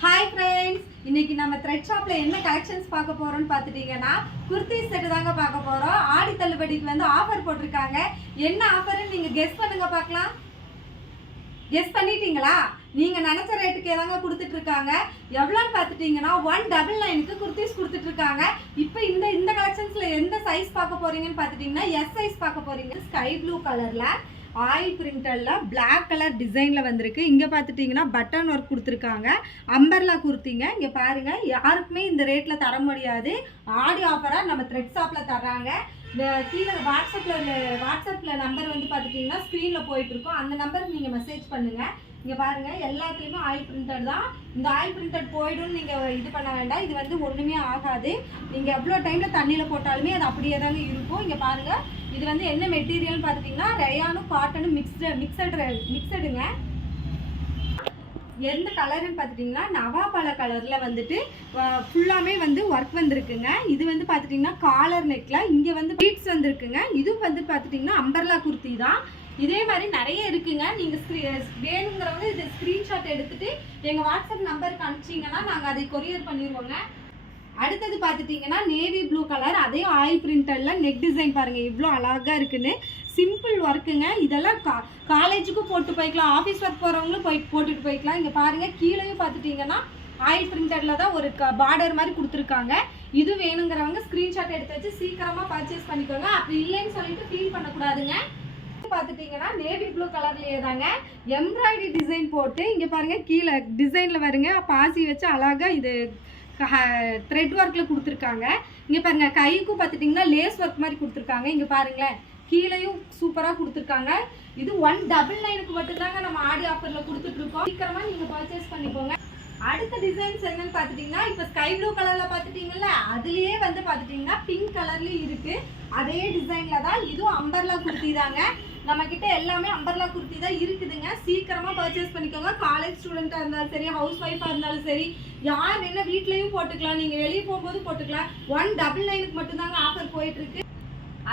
Hi friends, இன்னைக்கு நம்ம thread ஷாப்ல என்ன கலெக்ஷன்ஸ் பார்க்க போறோம்னு பார்த்துட்டீங்கன்னா குர்த்தி செட் தாங்க பார்க்க போறோம். ஆடி தள்ளுபடிக்கு வந்து ஆஃபர் போட்டிருக்காங்க. என்ன ஆஃபர்னு நீங்க கெஸ் பண்ணுங்க பார்க்கலாம். கெஸ் பண்ணிட்டீங்களா? நீங்க நினைச்ச ரேட்டுக்கு ஏதாங்க கொடுத்துட்டு இருக்காங்க. எவ்வளோன்னு பார்த்துட்டீங்கன்னா 199க்கு குர்த்திஸ் கொடுத்துட்டு இருக்காங்க. இப்போ இந்த கலெக்ஷன்ஸ்ல எந்த சைஸ் பார்க்க போறீங்கன்னு பார்த்துட்டீங்கன்னா எஸ் சைஸ் பார்க்க போறீங்க. ஸ்கை ப்ளூ கலர்ல ஆயில் பிரிண்டர்ல பிளாக் கலர் டிசைன்ல வந்திருக்கு. இங்க பார்த்துட்டீங்கன்னா பட்டன் ஒர்க் கொடுத்துருக்காங்க. அம்பர்லா குர்த்திங்க. இங்க பாருங்க, யாருக்குமே இந்த ரேட்ல தர முடியாது. ஆடி ஆஃபரா நம்ம த்ரெட் ஷாப்ல தர்றாங்க. கீழே வாட்ஸ்அப்ல நம்பர் வந்து பார்த்துட்டீங்கன்னா ஸ்க்ரீன்ல போயிட்டு இருக்கோம். அந்த நம்பருக்கு நீங்க மெசேஜ் பண்ணுங்க. இங்க பாருங்க, எல்லாத்துலயுமே ஆயில் பிரிண்டட் தான். இந்த ஆயில் பிரிண்டட் போயிடும், நீங்க இது பண்ண வேண்டாம். இது வந்து ஒண்ணுமே ஆகாது. நீங்க எவ்வளோ டைம்ல தண்ணியில போட்டாலுமே அது அப்படியே தாங்க இருக்கும். இங்க பாருங்க, இது வந்து என்ன மெட்டீரியல் பார்த்துட்டீங்கன்னா ரயானும் காட்டனும் மிக்சடுங்க. எந்த கலருன்னு பார்த்துட்டிங்கன்னா நவாப்பழ கலரில் வந்துட்டு ஃபுல்லாமே வந்து ஒர்க் வந்திருக்குங்க. இது வந்து பார்த்துட்டிங்கன்னா காலர் நெக்கில் இங்கே வந்து பீட்ஸ் வந்திருக்குங்க. இது வந்து பார்த்துட்டிங்கன்னா அம்பர்லா குர்த்தி தான். இதே மாதிரி நிறைய இருக்குங்க. நீங்கள் வேணுங்கிறவங்க இது ஸ்க்ரீன்ஷாட் எடுத்துகிட்டு எங்கள் வாட்ஸ்அப் நம்பருக்கு அனுப்பிச்சிங்கன்னா நாங்கள் அதை கொரியர் பண்ணிடுவோங்க. அடுத்தது பார்த்துட்டிங்கன்னா நேவி ப்ளூ கலர், அதே ஆயில் பிரிண்டரில் நெக் டிசைன் பாருங்கள் இவ்வளோ அழகாக இருக்குன்னு. சிம்பிள் ஒர்க்குங்க. இதெல்லாம் காலேஜுக்கும் போட்டு போய்க்கலாம், ஆஃபீஸ் ஒர்க் போகிறவங்களும் போட்டுட்டு போய்க்கலாம். இங்கே பாருங்கள், கீழேயும் பார்த்துட்டிங்கன்னா ஆயில் பிரிண்டரில் தான் ஒரு பார்டர் மாதிரி கொடுத்துருக்காங்க. இது வேணுங்கிறவங்க ஸ்க்ரீன்ஷாட் எடுத்து வச்சு சீக்கிரமாக பர்ச்சேஸ் பண்ணிக்கோங்க. அப்படி இல்லைன்னு சொல்லிட்டு ஃபீல் பண்ணக்கூடாதுங்க. பார்த்துட்டிங்கன்னா நேவி ப்ளூ கலர்லேயே தாங்க எம்ப்ராய்டரி டிசைன் போட்டு இங்கே பாருங்கள் கீழே டிசைனில் வருங்க. பாசி வச்சு அழகாக இது த்ரெட் ஒர்க்கில் கொடுத்துருக்காங்க. இங்கே பாருங்கள், கைக்கும் பார்த்துட்டிங்கன்னா லேஸ் ஒர்க் மாதிரி கொடுத்துருக்காங்க. இங்கே பாருங்களேன், கீழேயும் சூப்பராக கொடுத்துருக்காங்க. இது 199க்கு மட்டும்தாங்க நம்ம ஆடி ஆஃபரில் கொடுத்துட்ருக்கோம். சீக்கிரமாக நீங்கள் பர்ச்சேஸ் பண்ணிக்கோங்க. அடுத்த டிசைன்ஸ் என்னன்னு பார்த்துட்டிங்கன்னா இப்போ ஸ்கை ப்ளூ கலரில் பார்த்துட்டிங்கல்ல, அதுலேயே வந்து பார்த்துட்டிங்கன்னா பிங்க் கலர்லேயும் இருக்குது. அதே டிசைனில் தான் இதுவும் அம்பர்லா குர்த்தி தாங்க. நம்மக்கிட்ட எல்லாமே அம்பர்லா குர்த்தி தான் இருக்குதுங்க. சீக்கிரமாக பர்ச்சேஸ் பண்ணிக்கோங்க. காலேஜ் ஸ்டூடெண்ட்டாக இருந்தாலும் சரி, ஹவுஸ் ஒய்ஃபாக இருந்தாலும் சரி, யார் என்ன வீட்லேயும் போட்டுக்கலாம், நீங்கள் வெளியே போகும்போது போட்டுக்கலாம். 199க்கு மட்டும்தாங்க ஆஃபர் போயிட்டுருக்கு.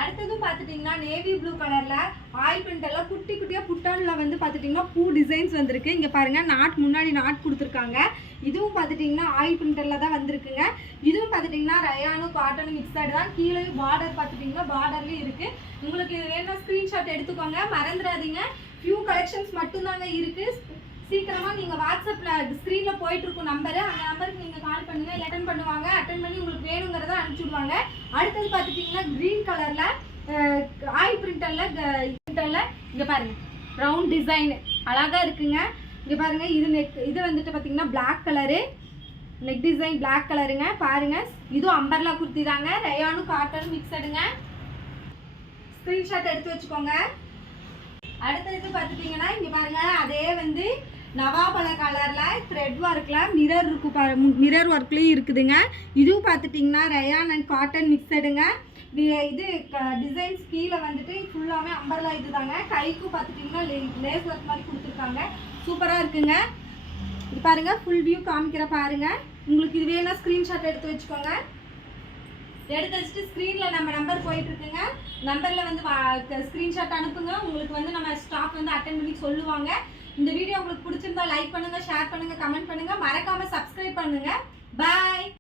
அடுத்ததும் பார்த்துட்டிங்கன்னா நேவி ப்ளூ கலரில் ஆயில் பிரிண்டெல்லாம் குட்டி குட்டியாக புட்டானில் வந்து பார்த்துட்டிங்கன்னா பூ டிசைன்ஸ் வந்திருக்கு. இங்கே பாருங்கள், முன்னாடி நாட் கொடுத்துருக்காங்க. இதுவும் பார்த்துட்டிங்கன்னா ஆயில் பிரிண்டரில் தான் வந்திருக்குங்க. இதுவும் பார்த்துட்டிங்கன்னா ரயானும் காட்டனும் மிக்சடு தான். கீழே பார்டர் பார்த்துட்டிங்கன்னா பார்டர்லேயும் இருக்குது. உங்களுக்கு இது வேணும்னா ஸ்க்ரீன்ஷாட் எடுத்துக்கோங்க, மறந்துடாதீங்க. ஃபியூ கலெக்ஷன்ஸ் மட்டும்தாங்க இருக்குது. சீக்கிரமாக நீங்கள் வாட்ஸ்அப்பில் ஸ்க்ரீனில் போயிட்டுருக்கும் நம்பரு, அந்த நம்பருக்கு நீங்கள் கால் பண்ணுங்கள். இல்லை அட்டன் பண்ணுவாங்க. அட்டன் பண்ணி உங்களுக்கு வேணுங்கிறத அனுப்பிச்சுடுவாங்க. அடுத்தது பார்த்துட்டிங்கன்னா க்ரீன் கலரில் ஆயில் பிரிண்டரில் இங்கே பாருங்கள், ரவுண்ட் டிசைன் அழகாக இருக்குங்க. இங்கே பாருங்கள், இது வந்துட்டு பார்த்திங்கன்னா black colour neck design, black கலருங்க. பாருங்கள், இதுவும் அம்பர்லா குர்த்தி தாங்க. ரயானும் காட்டன் மிக்சடுங்க. ஸ்க்ரீன்ஷாட் எடுத்து வச்சுக்கோங்க. அடுத்தது பார்த்துட்டிங்கன்னா இங்கே பாருங்கள், அதே வந்து நவாப்பழ கலரில் த்ரெட் ஒர்க்கில் மிரர் ஒர்க்லேயும் இருக்குதுங்க. இதுவும் பார்த்துட்டிங்கன்னா ரயான் அண்ட் காட்டன் மிக்சடுங்க. இது டிசைன்ஸ் கீழே வந்துட்டு ஃபுல்லாமே அம்பர்லா இது தாங்க. கைக்கும் பார்த்துட்டிங்கன்னா லேஸ் ஒர்க் மாதிரி கொடுத்துருக்காங்க. சூப்பராக இருக்குங்க. இது பாருங்கள், ஃபுல் வியூ காமிக்கிற பாருங்கள். உங்களுக்கு இது வேணால் ஸ்க்ரீன்ஷாட் எடுத்து வச்சுக்கோங்க. எடுத்து வச்சுட்டு ஸ்க்ரீனில் நம்ம நம்பர் போயிட்டுருக்குங்க. நம்பரில் வந்து ஸ்க்ரீன்ஷாட் அனுப்புங்க. உங்களுக்கு வந்து நம்ம ஸ்டாஃப் வந்து அட்டென்ட் பண்ணி சொல்லுவாங்க. இந்த வீடியோ உங்களுக்கு பிடிச்சிருந்தா லைக் பண்ணுங்கள், ஷேர் பண்ணுங்கள், கமெண்ட் பண்ணுங்கள். மறக்காமல் சப்ஸ்கிரைப் பண்ணுங்கள். பாய்.